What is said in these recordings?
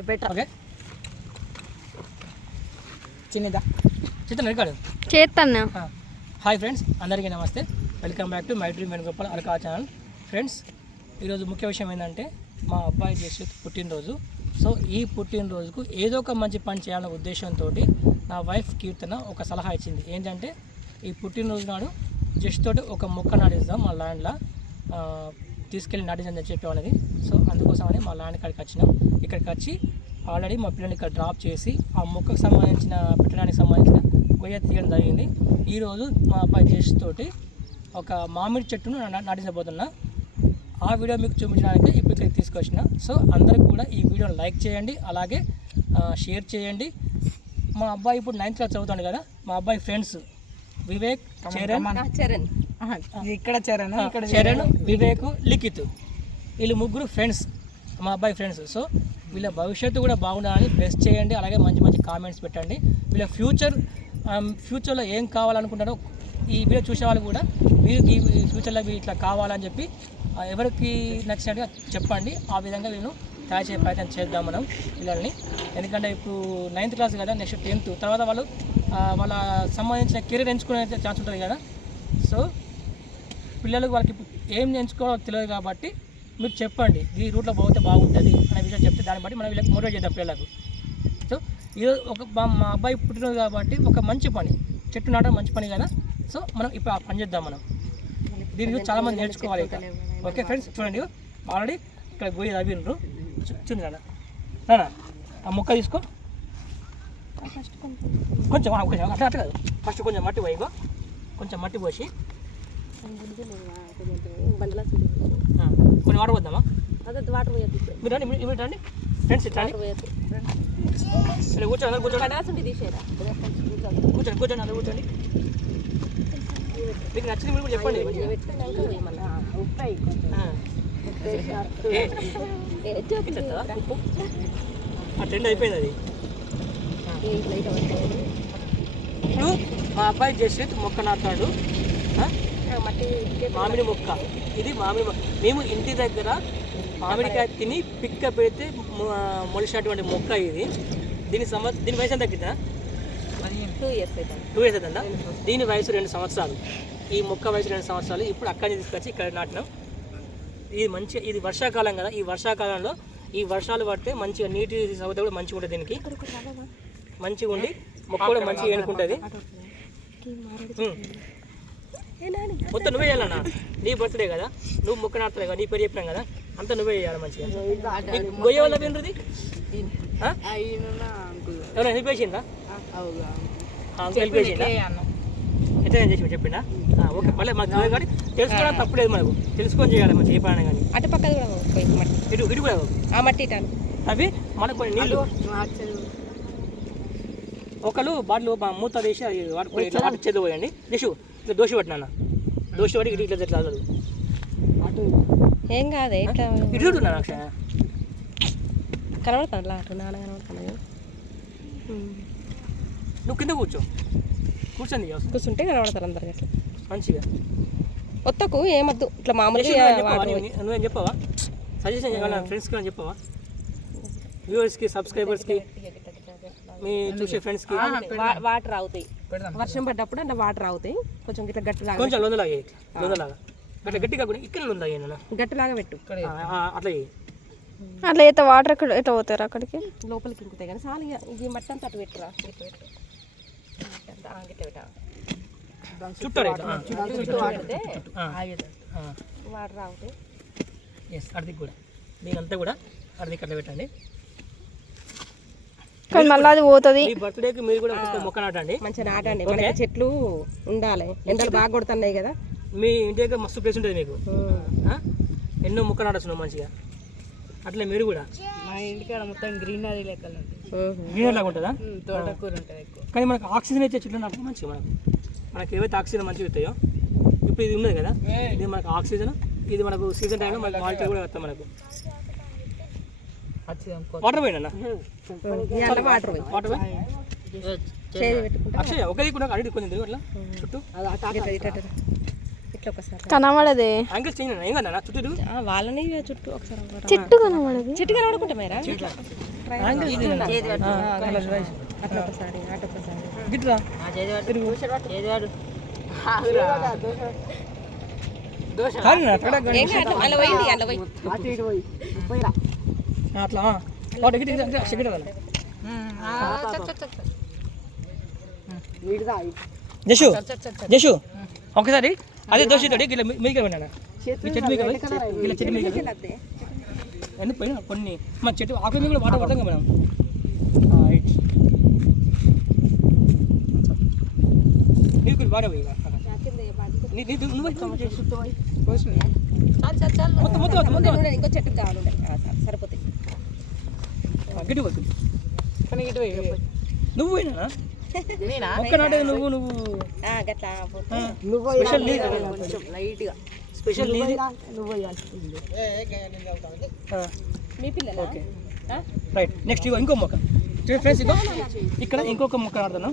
Okay చిన్నదా చిత్తం record చేస్తాను. హాయ్ ఫ్రెండ్స్, అందరికీ నమస్తే. Welcome back to my dream Venugopal Araka channel. Friends, ఈరోజు ముఖ్య విషయం ఏంటంటే మా అబ్బాయి చేసే పుట్టినరోజు. సో ఈ పుట్టినరోజుకు ఏదో ఒక మంచి పని చేయాలనే ఉద్దేశంతో నా వైఫ్ కీర్తన ఒక సలహా ఇచ్చింది. ఏంటంటే ఈ పుట్టినరోజు నాడు జస్ట్ తోటి ఒక మొక్క నాటిస్తాం మా ల్యాండ్లో, తీసుకెళ్ళి నాటిందని చెప్పేవాళ్ళది. సో అందుకోసమని మా ల్యాండ్ కాడికి వచ్చినాం. ఇక్కడికి వచ్చి ఆల్రెడీ మా పిల్లల్ని ఇక్కడ డ్రాప్ చేసి ఆ మొక్కకు సంబంధించిన పెట్టడానికి సంబంధించిన కొయ్య తీయడం జరిగింది. ఈరోజు మా అబ్బాయి చేస్తోటి ఒక మామిడి చెట్టును నాటించబోతున్నా. ఆ వీడియో మీకు చూపించడానికి ఇప్పుడు ఇక్కడికి తీసుకొచ్చిన. సో అందరికి కూడా ఈ వీడియోని లైక్ చేయండి, అలాగే షేర్ చేయండి. మా అబ్బాయి ఇప్పుడు 9th క్లాస్ చదువుతాడు కదా. మా అబ్బాయి ఫ్రెండ్స్ వివేక్, చరణ్, వివేక్, లిఖిత్, వీళ్ళు ముగ్గురు ఫ్రెండ్స్, మా అబ్బాయి ఫ్రెండ్స్. సో వీళ్ళ భవిష్యత్తు కూడా బాగుండాలని బెస్ట్ చేయండి, అలాగే మంచి మంచి కామెంట్స్ పెట్టండి. వీళ్ళ ఫ్యూచర్లో ఏం కావాలనుకుంటారో ఈ వీడియో చూసే వాళ్ళు కూడా మీరు ఈ ఫ్యూచర్లో ఇట్లా కావాలని చెప్పి ఎవరికి నచ్చినట్టుగా చెప్పండి. ఆ విధంగా నేను తయారు చేసే ప్రయత్నం చేద్దాం మనం పిల్లల్ని. ఎందుకంటే ఇప్పుడు 9th క్లాస్ కదా, నెక్స్ట్ 10th తర్వాత వాళ్ళు వాళ్ళ సంబంధించిన కెరీర్ ఎంచుకునే ఛాన్స్ ఉంటుంది కదా. సో పిల్లలకు వాళ్ళకి ఏం ఎంచుకోవాలో తెలియదు కాబట్టి మీరు చెప్పండి, ఈ రూట్లో పోతే బాగుంటుంది అనే విషయం చెప్తే దాన్ని బట్టి మనం వీళ్ళకి మోటివేట్ చేద్దాం పిల్లలకు. సో ఈరోజు మా అబ్బాయి పుట్టినరోజు కాబట్టి ఒక మంచి పని, చెట్టు నాటడం మంచి పని కదా. సో మనం ఇప్పుడు ఆ పని చేద్దాం మనం. దీని గురించి చాలామంది నేర్చుకోవాలి. ఇక ఓకే ఫ్రెండ్స్, చూడండి ఆల్రెడీ ఇక్కడ గోయి తవ్విండ్రు. చూడండి నాన్న, ఆ మొక్క తీసుకో, కొంచెం అట్లా కాదు, ఫస్ట్ కొంచెం మట్టి పోయి, కొంచెం మట్టి పోసి కొన్ని వాటర్ పోద్దామా? మీరు రండి, మీరు రండి ఫ్రెండ్స్, ఇట్లా కూర్చోండి, అందరు కూర్చోండి, అందరు కూర్చోండి. మీకు నచ్చింది మీరు కూడా చెప్పండి. ఆ ట్రెండ్ అయిపోయింది అది. ఇప్పుడు మా అబ్బాయి జస్ట్ మొక్క నాటాడు, మామిడి మొక్క. ఇది మామిడి మొక్క. మేము ఇంటి దగ్గర మామిడికాయ తిని పిక్క పెడితే మొలిసినటువంటి మొక్క ఇది. దీని వయసు ఎంత తగ్గిందా? 2 years అవుతుందా? దీని వయసు 2 సంవత్సరాలు. ఈ మొక్క వయసు 2 సంవత్సరాలు. ఇప్పుడు అక్కడిని తీసుకొచ్చి ఇక్కడ నాటినాం. ఇది మంచిగా, ఇది వర్షాకాలం కదా. ఈ వర్షాకాలంలో ఈ వర్షాలు పడితే మంచిగా నీటి సౌకర్యం కూడా మంచిగా ఉంటుంది. దీనికి మంచిగా ఉండి మొక్క కూడా మంచిగా ఏనుకుంటుంది. మొత్తం నువ్వే చేయాలన్నా, నీ బర్త్డే కదా, నువ్వు మొక్క నాటుతావు కదా, నీ పేరు చెప్పినాం కదా, అంతా నువ్వే చేయాలి మంచిగా. గొయ్య వల్ల ఏంటిది? ఎవరైనా హెల్ప్ చేసిందా? హెల్ప్ చేసిందా? ఎట్లా చేసి చెప్పిందా? ఓకే, పర్లేదు, మాకు తెలియదు కానీ తెలుసుకోవడం తప్పులేదు. మనకు తెలుసుకొని చేయాలి మంచిగా ఏ పని కానీ. అటు పక్కన ఇటు కూడా మట్టి అవి మనకు కొన్ని నీళ్ళు ఒకళ్ళు బాటిల్ మూత వేసి వాడుకొని ఇట్లా వాటి చేతి పోయండి. ఇట్లా దోషి పట్టినా, దోషి పట్టి ఇటు ఇట్లా చదవదు, ఏం కాదు. ఇటు చూడున్నా అక్షయ కనబడుతుంది అటు నాన్న కనబడుతున్నాయి. నువ్వు కింద కూర్చొని కూర్చుంటే కనబడతారు అందరికి అట్లా మంచిగా. ఒత్తకు ఏమద్దు, ఇట్లా మామూలుగా. నువ్వేం చెప్పవా? సజెషన్ చేయాలి ఫ్రెండ్స్కి అని చెప్పవా? వ్యూవర్స్కి, సబ్స్క్రైబర్స్కి, మీ చూసే ఫ్రెండ్స్కి. వాటర్ అవుతాయి వర్షం పడ్డప్పుడు, అంటే వాటర్ అవుతాయి కొంచెం ఇట్లా గట్టిలాగా, కొంచెం లొందలాగా అట్లా గట్టిగా కూడా ఇక్కడ లొందలాగా గట్టిలాగా పెట్టు. అట్లా అట్లా అయితే వాటర్ ఎట్లా పోతారు అక్కడికి లోపలికి ఇంకుతాయి కానీ చాలు. ఇది మట్టి అంతా అటు పెట్టురా, ఇట్లా పెట్టు, చుట్టూ వాడితే వాటర్ అవుతాయి. ఎస్, అడికి కూడా దీనంతా కూడా అడికి అట్లా పెట్టండి. మళ్ళీ అది పోతుంది. ఈ బర్త్డేకి మీరు కూడా మొక్క నాటండి, మంచిగా నాటండి. మనకి చెట్లు ఉండాలి, ఎండలు బాగా కొడుతున్నాయి కదా. మీ ఇంటి దగ్గర మస్తు ప్లేస్ ఉంటుంది మీకు, ఎన్నో మొక్క నాటచ్చు మంచిగా. అట్లా మీరు కూడా. మా ఇంటికాడ మొత్తం గ్రీనరీ లెక్కలు గ్రీనరీ లాగా ఉంటుందా? తోటకూర ఉంటుంది ఎక్కువ. కానీ మనకు ఆక్సిజన్ ఇచ్చే చెట్లు నాటితే మంచిగా మనకు ఏవైతే ఆక్సిజన్ మంచిగా ఇస్తాయో. ఇప్పుడు ఇది ఉన్నది కదా, ఇది మనకు ఆక్సిజన్. ఇది మనకు సీజన్ టైంలో మనకు మాల్టీ కూడా వస్తాం. మనకు వాటర్ పోయినా అక్షయ్ ఒకది కూడా అడిగి కొంచెం అట్లా చుట్టూ ఇట్లా ఒకసారి కనబడదే యాంగిల్ చేంజ్ ఏం కదా చుట్టూ వాళ్ళని చుట్టూ ఒకసారి చెట్టు కనబడదు. చెట్టు కనబడుకుంటా మేరా యాంగిల్ అట్లా ఒకసారి అటు ఒకసారి గిట్రా ఏం కాదు, అలా పోయింది అలా పోయి అట్లా వాటి గిట్ జషు జషు ఒకసారి అదే దోషితోటి ఇట్లా మీకు వెళ్ళినా మీ చెట్టు మీకు ఇలా చెట్టు మీకు అన్నీ పోయినా కొన్ని మన చెట్టు ఆకుల మీద కూడా వాటర్ పడతాం కదా మేడం నీకు బాగా పోయి ఇంకో చెట్టుకు కావాలి సరిపోతాయి. గిట్టు పోతుంది కానీ గిట్టు పోయి నువ్వు పోయినా ఒక్క నాటేది నువ్వు గట్లా స్పెషల్ లైట్గా స్పెషల్ మీ పిల్లలు ఓకే రైట్ నెక్స్ట్ ఇగో ఇంకో మొక్క చూడండి ఫ్రెండ్స్ ఇగో ఇక్కడ ఇంకొక మొక్క ఆడుతాను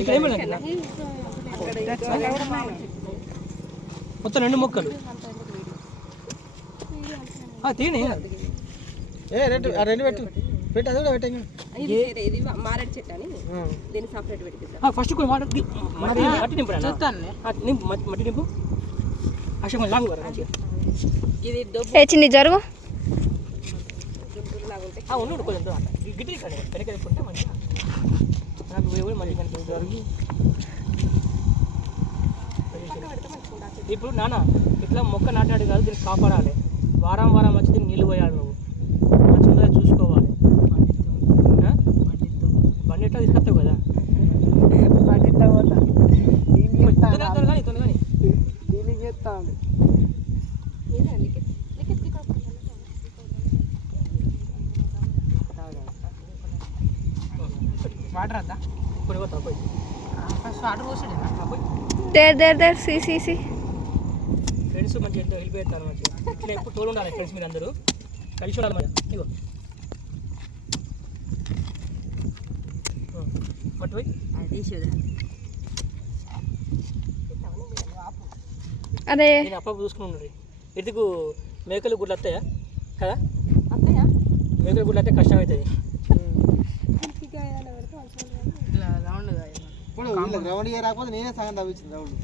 ఇక్కడ ఏమైనా మొత్తం 2 మొక్కలు తీయని రెండు పెట్టు పెట్టి అది కూడా పెట్టండి ఇది మారేడు చెట్టు అని దీన్ని సపరేట్ పెట్టి ఫస్ట్ కొన్ని వాటర్ మట్టి నింపు మట్టి నింపు అసలు లాంగ్ వర ఇది చిన్ని జరుగు ఉండు కొంచెం గిట్టి కానీ వెనక వేసుకుంటే మంచిగా నాకు ఎవరు మళ్ళీ కనిపించారు. ఇప్పుడు నాన్న ఇట్లా మొక్క నాటాడు కాదు దీన్ని కాపాడాలి వారం వారం వచ్చి దీన్ని నీళ్ళు పోయాలి నువ్వు మంచిగా చూసుకోవాలి బండి ఎట్లా తీసుకొస్తావు కదా కానీ వాటర్ వద్దా ఇప్పుడు పోతావు పోయి ఫస్ట్ వాటర్ పోసాడు పోయి దేర్ సి ఫ్రెండ్స్ మంచిగా ఎంతో హెల్ప్ చేస్తారు మంచిగా ఇట్లా ఎప్పుడు తోడు ఉండాలి ఫ్రెండ్స్ మీరు అందరూ కలిసి ఉండాలి మంచిగా ఇగో పట్టు పోయి అరే నేను అప్ప చూసుకుని ఉండండి ఎందుకు మేకలు గుడ్లు వస్తాయా కదా మేకలు గుడ్లు అయితే కష్టం అవుతుంది రౌండ్ రాకపోతే నేనే సగం తవ్వించింది రౌండ్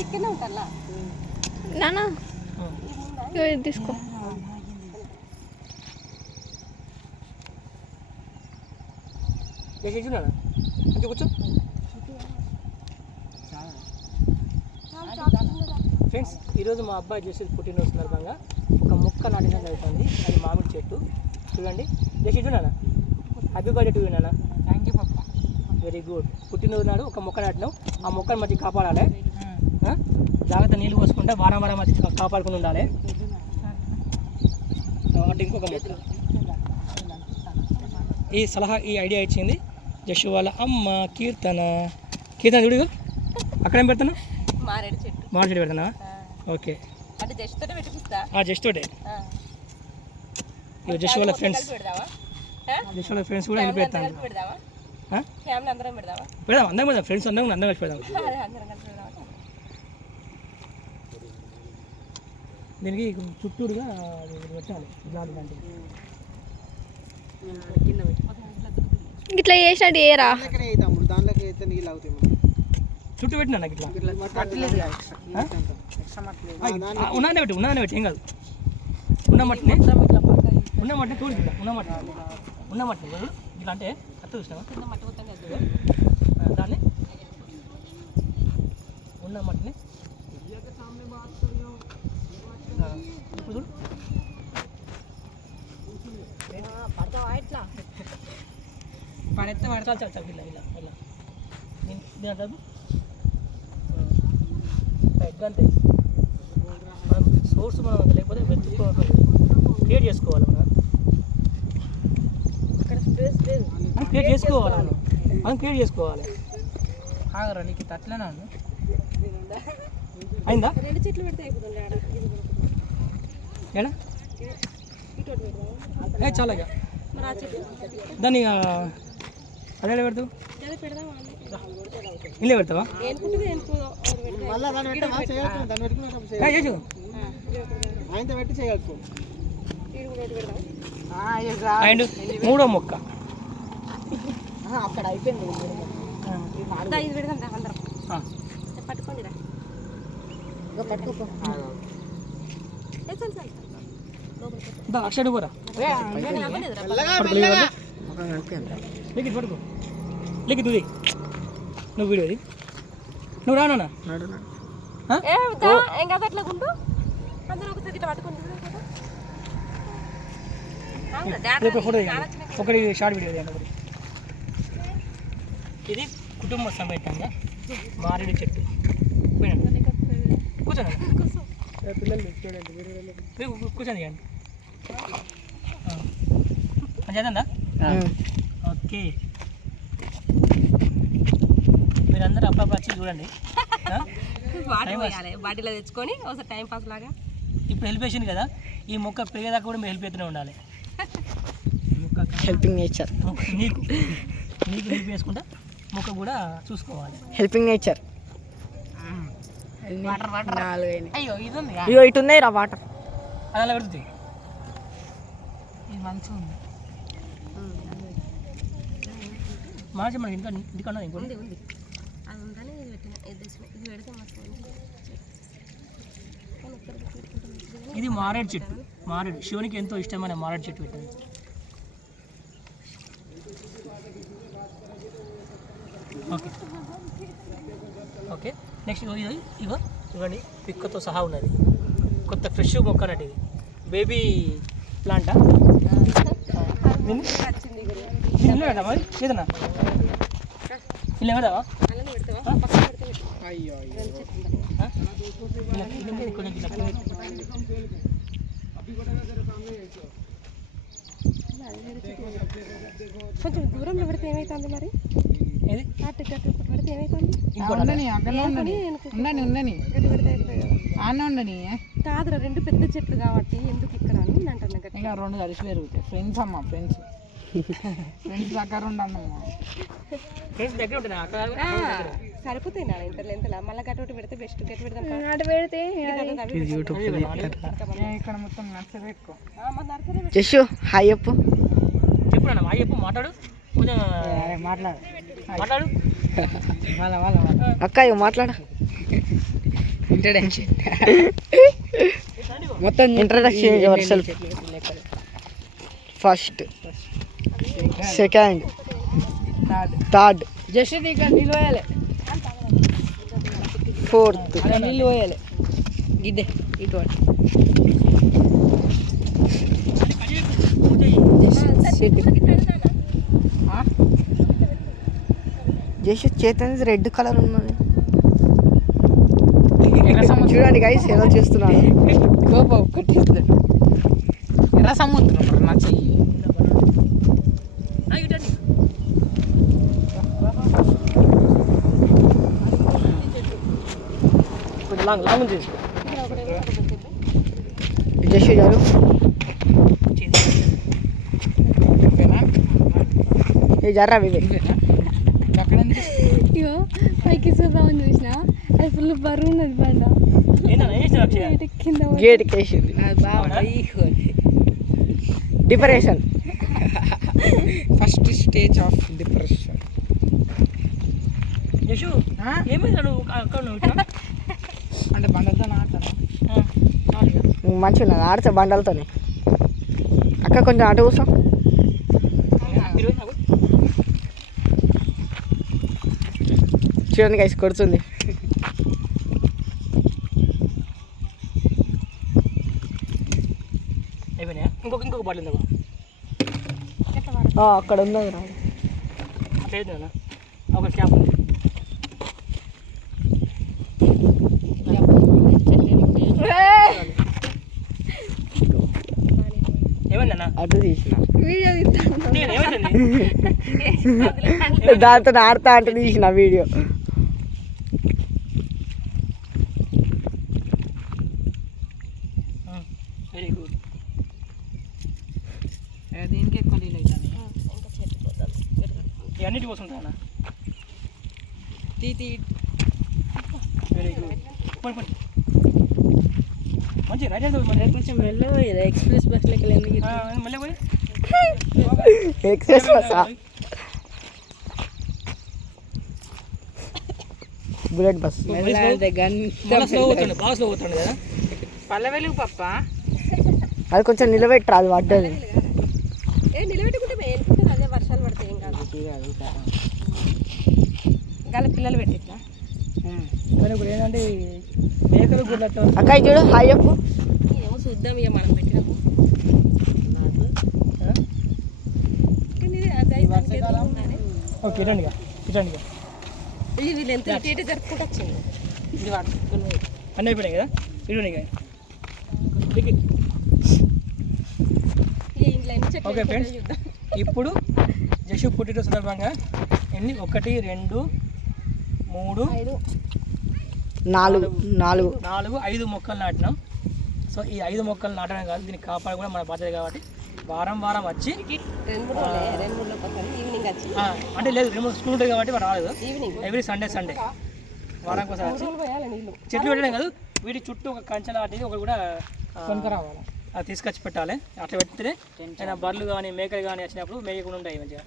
ఇప్పుడే ఉంటారా నానా తీసుకో చూడాలా అంటే కూర్చో ఫ్రెండ్స్ ఈరోజు మా అబ్బాయి చేసేది పుట్టినరోజు సందర్భంగా ఒక మొక్క నాటిన జరుగుతుంది అది మామిడి చెట్టు చూడండి చేసి చూడాలా హ్యాపీ బర్త్డే టు యూ నాన్న థ్యాంక్ యూ పప్పా వెరీ గుడ్ పుట్టినరోజు నాడు ఒక మొక్క నాటినాం ఆ మొక్కను మంచిగా కాపాడాలి జాగ్రత్త నీళ్ళు పోసుకుంటే వారం వారం మంచిగా కాపాడుకుని ఉండాలి అంటే ఇంకొక మొక్క ఈ సలహా ఈ ఐడియా ఇచ్చింది జషు వాళ్ళ అమ్మ కీర్తన చూడు అక్కడేం పెడతాను మారేడు చెట్టు పెడతానా ఓకే అంటే జస్ట్ తోటే పెట్టిస్తా జస్ట్ తోటే జషు వాళ్ళ ఫ్రెండ్స్ కూడా హెల్ప్ చేస్తాను పెడదాం అందరం పెడదాం ఫ్రెండ్స్ అందరం కలిసి పెడదాం దీనికి చుట్టూరుగా పెట్టాలి ఇట్లా చేసినట్టు ఏరా దాంట్లోకి అయితే నీళ్ళు అవుతాయి చుట్టూ పెట్టినా నాకు ఇట్లా ఉన్నానే పెట్టి ఏం కాదు ఉన్న మట్టిని తోడు ఉన్న మట్టిని ఇట్లా అంటే అత్త చూసినావా దాన్ని ఉన్న మట్టిని ఇప్పుడు చూడు పడతావా ఇట్లా పడేస్తే పడతా చాలు ఇలా ఇలా ఇలా దీని అంటారు అంతే మనం సోర్స్ మనం లేకపోతే వెతుక్కోవాలి క్రియేట్ చేసుకోవాలి మనం క్రియేట్ చేసుకోవాలి మనం క్రియేట్ చేసుకోవాలి ఆగరా నీకు అట్లనే ఉంది అయిందా 2 చెట్లు పెడితే అయిపోతుంది ఏడా చాలా దాన్ని అదే పెడతావు పెడదాం ఇల్లే పెడతావా ఏనుకుంటుంది ఏనుకుందో మళ్ళీ దాన్ని పెట్టమా చేయగలుగుతాం దాన్ని పెట్టుకున్నప్పుడు ఆ, చేసు ఆయనతో పెట్టి చేయగలుగుతాం అండ్ మూడో మొక్క అక్కడ అయిపోయింది ఇది పెడదాం రా అందరం ఆ, పట్టుకోండి రా పట్టుకో దా, అక్షడు పోరా లేకి పడుకో లేకి తుది నువ్వు వీడియో అది నువ్వు రానా ఏం కాదు అట్లా గుండు అందరూ ఒకసారి ఇట్లా పట్టుకుంటు రేపు ఫోటో ఒకటి షార్ట్ వీడియో తీయండి ఒకటి. ఇది కుటుంబ సమేతంగా మారేడు చెట్టు పోయినండి కూర్చోండి పిల్లలు చూడండి మీరు కూర్చొని చేయండి చేద్దా ఓకే మీరందరూ అప్పుడప్పుడు వచ్చి చూడండి వాటర్ పోయాలి బాటిలో తెచ్చుకొని ఒకసారి టైం పాస్ లాగా ఇప్పుడు హెల్ప్ చేసింది కదా ఈ మొక్క పెరిగేదాకా కూడా మీరు హెల్ప్ చేస్తూనే ఉండాలి మొక్క హెల్పింగ్ నేచర్ నీకు నీకు హెల్ప్ చేసుకుంటా మొక్క కూడా చూసుకోవాలి హెల్పింగ్ నేచర్ వాటర్ వాటర్ అయ్యో ఇది ఉంది ఇగో ఇటు ఉన్నాయి రా వాటర్ అది అలా పెడుతుంది ఇది మంచిగా ఉంది మార్చి మనకి ఇంటికన్నా ఇంకోటి ఉంది ఉంది అది ఉందని ఇది పెట్టిన ఇది తెచ్చిన ఇది పెడితే మంచిగా ఉంది ఇది మారేడు చెట్టు మారేడు శివునికి ఎంతో ఇష్టమైన మారేడు చెట్టు పెట్టింది ఓకే ఓకే నెక్స్ట్ ఇగో ఇవ్వండి పిక్కతో సహా ఉన్నది కొత్త ఫ్రెష్ మొక్క అన్నట్టు ఇది బేబీ ప్లాంటా ఇల్లు పెడదామా లేదన్నా ఇల్లు పెడదామా అలానే పెడతావా పక్కన పెడితే అయ్యో కొంచెం దూరంలో పెడితే ఏమవుతుంది మరి ఏది అటు గట్టు పెడితే ఏమవుతుంది ఉండని అక్కడనే ఉండని ఉండని ఉండని గట్టి పెడితే అయిపోతుంది కదా ఆనే ఉండని కాదురా రెండు పెద్ద చెట్లు కాబట్టి ఎందుకు ఇక్కడ అని నేను అంటున్నా గట్టి ఇంకా రెండు కలిసి పెరుగుతాయి ఫ్రెండ్స్ అమ్మ ఫ్రెండ్స్ ఫ్రెండ్స్ దగ్గర ఉండమ్మా ఫ్రెండ్స్ దగ్గర ఉంటుంది అక్కడ సరిపోతాయి నా ఇంత లెంతలా మళ్ళీ గట్టి పెడితే బెస్ట్ గట్టి పెడదాం అటు పెడితే ఇక్కడ మొత్తం నర్సరీ ఎక్కువ జస్సు హాయ్ చెప్పు చెప్పు నాన్న చెప్పు మాట్లాడు కొంచెం మాట్లాడు మాట్లాడు వాళ్ళ అక్క ఇక మాట్లాడ ఇంట్రడక్షన్ మొత్తం introduction your self first second third just ఇక్కడ నీళ్ళు పోయాలి ఫోర్త్ అలా నీళ్ళు పోయాలి గిడ్డే ఇటు జస్ట్ చేతి రెడ్ కలర్ ఉన్నది చూడండి గైస్ ఎలా చేస్తున్నాను గోప ఒక్కటి ఎర్ర సముద్రం నా చెయ్యి కొంచెం లాంగ్ లాంగ్ ఉంది జస్ట్ గారు ఏ జర్రా వివేక్ అక్కడ అయ్యో పైకి చూద్దామని చూసిన అది ఫుల్ బరువు ఉన్నది బండ ఏంటన్నా ఏం చేస్తావు అక్షయ కింద గేట్ కేసింది depression first stage of depression Yashu ఏమైందా నువ్వు అక్కడ నువ్వు ఇట్లా అంటే బండలతో ఆడతాను మంచిగా ఉన్నది ఆడితే బండలతోనే అక్క కొంచెం అటు కూర్చో చూడండి గైస్ కొడుతుంది అయిపోయినాయా ఇంకొక బాటిల్ ఉందా అక్కడ ఉన్నది రా అట్లా అవుతుందా ఒక క్యాప్ ఉంది ఏమైందన్నా అటు తీసిన ఏమైందండి దాంతో ఆడుతా అంటే తీసిన వీడియో వెరీ గుడ్ దీనికి ఎక్కువ నీళ్ళు అవుతాయి ఇవన్నిటి కోసం అన్న ఇది వెరీ గుడ్ పడి మంచి రైట్ హ్యాండ్ మంచి కొంచెం మెల్లగా ఎక్స్ప్రెస్ బస్ లెక్కలు ఎందుకు మళ్ళీ పోయి ఎక్స్ప్రెస్ బస్సా బుల్లెట్ బస్ చాలా స్లో అవుతుంది బాగా స్లో అవుతుంది కదా పల్లె వెలుగు పప్ప అది కొంచెం నిలబెట్టరా అది పడ్డది నిలబెట్టుకుంటే వెళ్ళుకుంటుంది అదే వర్షాలు పడతాయి ఏం కాదు గాలి పిల్లలు పెట్టిట్లా కానీ ఇప్పుడు ఏంటంటే మేకలు గుడ్లతో అక్క ఇది చూడు హాయ్ చెప్పు ఏమో చూద్దాం ఇక మనం పెట్టినాము కానీ అది దానికి ఎదురు ఉండాలి. ఓకే ఇటండిగా వీళ్ళు ఎంత ఇటు ఇటు జరుపుకుంటూ వచ్చింది ఇది పట్టుకుని అన్నీ అయిపోయినాయి కదా ఇటునిగా ఇక ఇంట్లో ఎన్ని చెట్లు ఓకే ఫ్రెండ్స్ చూద్దాం. ఇప్పుడు జషు పుట్టిన సందర్భంగా ఎన్ని 1 2 3 నాలుగు 4 5 మొక్కలు నాటినాం. సో ఈ 5 మొక్కలు నాటడం కాదు దీన్ని కాపాడు కూడా మన బాధ్యత కాబట్టి వారం వచ్చి 2-3 రోజులకు ఒకసారి ఈవినింగ్ వచ్చి అంటే లేదు 2 స్కూల్ ఉంటుంది కాబట్టి వాడు రాలేదు ఈవినింగ్ ఎవ్రీ సండే వారానికి ఒకసారి వచ్చి పోయాలి నీళ్ళు చెట్లు పెట్టడం కాదు వీటి చుట్టూ ఒక కంచె లాంటిది ఒకటి కూడా కొనుక రావాలి అది తీసుకొచ్చి పెట్టాలి. అట్లా పెడితే ఏదైనా బర్రెలు కానీ మేకలు కానీ వచ్చినప్పుడు మేయకుండా ఉంటాయి మంచిగా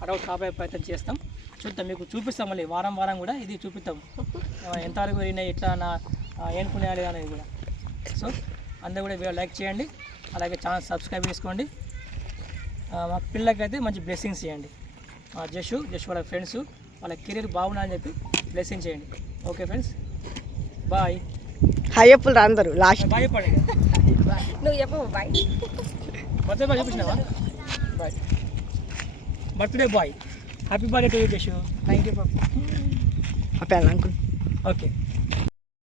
అటు ఒకటి కాపాడే ప్రయత్నం చేస్తాం. చూద్దాం మీకు చూపిస్తాం మళ్ళీ వారం కూడా ఇది చూపిస్తాం ఎంతవరకు వెళ్ళినాయి ఎట్లా ఏనుకునేయాలి అనేది కూడా. సో అందరూ కూడా వీడియో లైక్ చేయండి అలాగే ఛానల్ సబ్స్క్రైబ్ చేసుకోండి. మా పిల్లలకైతే మంచి బ్లెస్సింగ్స్ చేయండి. జష్ వాళ్ళ ఫ్రెండ్స్ వాళ్ళ కెరీర్ బాగుండాలని చెప్పి బ్లెస్సింగ్ చేయండి. Okay friends bye. హాయ్ చెప్పులు రా అందరు లాస్ట్ బాయ్ చెప్పండి. నువ్వు చెప్పు బాయ్ బర్త్డే బాయ్ చూపించినావా boy birthday boy happy birthday to you Jashu. Thank you పప్ప అంకుల్ ఓకే